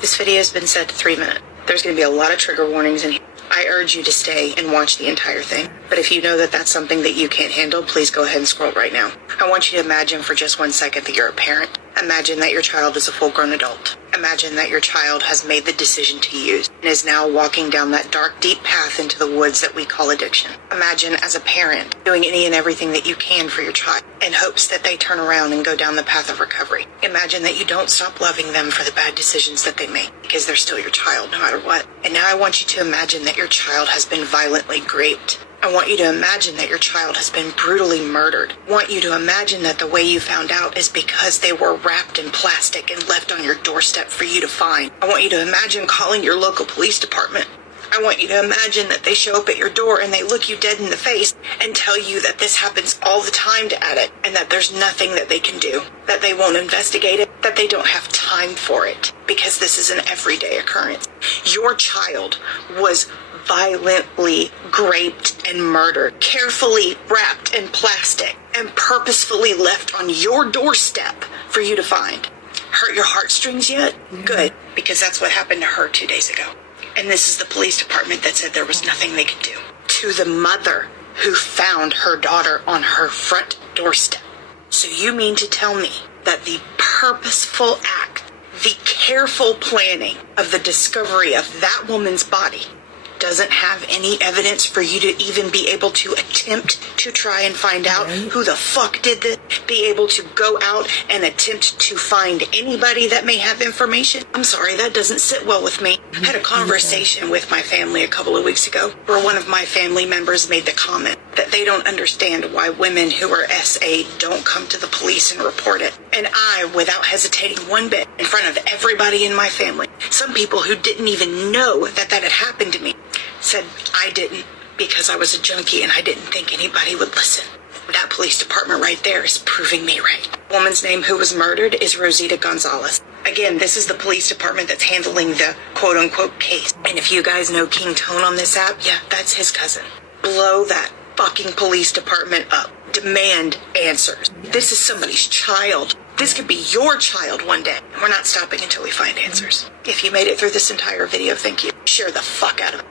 This video has been set to 3 minutes. There's going to be a lot of trigger warnings in here. I urge you to stay and watch the entire thing. But if you know that that's something that you can't handle, please go ahead and scroll right now. I want you to imagine for just 1 second that you're a parent. Imagine that your child is a full-grown adult. Imagine that your child has made the decision to use and is now walking down that dark, deep path into the woods that we call addiction. Imagine as a parent doing any and everything that you can for your child in hopes that they turn around and go down the path of recovery. Imagine that you don't stop loving them for the bad decisions that they make because they're still your child no matter what. And now I want you to imagine that your child has been violently raped. I want you to imagine that your child has been brutally murdered. I want you to imagine that the way you found out is because they were wrapped in plastic and left on your doorstep for you to find. I want you to imagine calling your local police department. I want you to imagine that they show up at your door and they look you dead in the face and tell you that this happens all the time to Addict and that there's nothing that they can do, that they won't investigate it, that they don't have time for it because this is an everyday occurrence. Your child was violently raped and murdered, carefully wrapped in plastic and purposefully left on your doorstep for you to find. Hurt your heartstrings yet? Good, because that's what happened to her 2 days ago. And this is the police department that said there was nothing they could do. To the mother who found her daughter on her front doorstep. So you mean to tell me that the purposeful act, the careful planning of the discovery of that woman's body doesn't have any evidence for you to even be able to attempt to try and find out who the fuck did this, be able to go out and attempt to find anybody that may have information? I'm sorry, that doesn't sit well with me. I had a conversation with my family a couple of weeks ago where one of my family members made the comment that they don't understand why women who are SA don't come to the police and report it. And I, without hesitating one bit, in front of everybody in my family, some people who didn't even know that that had happened to me, said I didn't because I was a junkie and I didn't think anybody would listen. That police department right there is proving me right. The woman's name who was murdered is Rosita Gonzalez. Again, this is the police department that's handling the quote-unquote case. And if you guys know King Tone on this app, yeah, that's his cousin. Blow that fucking police department up. Demand answers. This is somebody's child. This could be your child one day. We're not stopping until we find answers. If you made it through this entire video, thank you. Share the fuck out of it.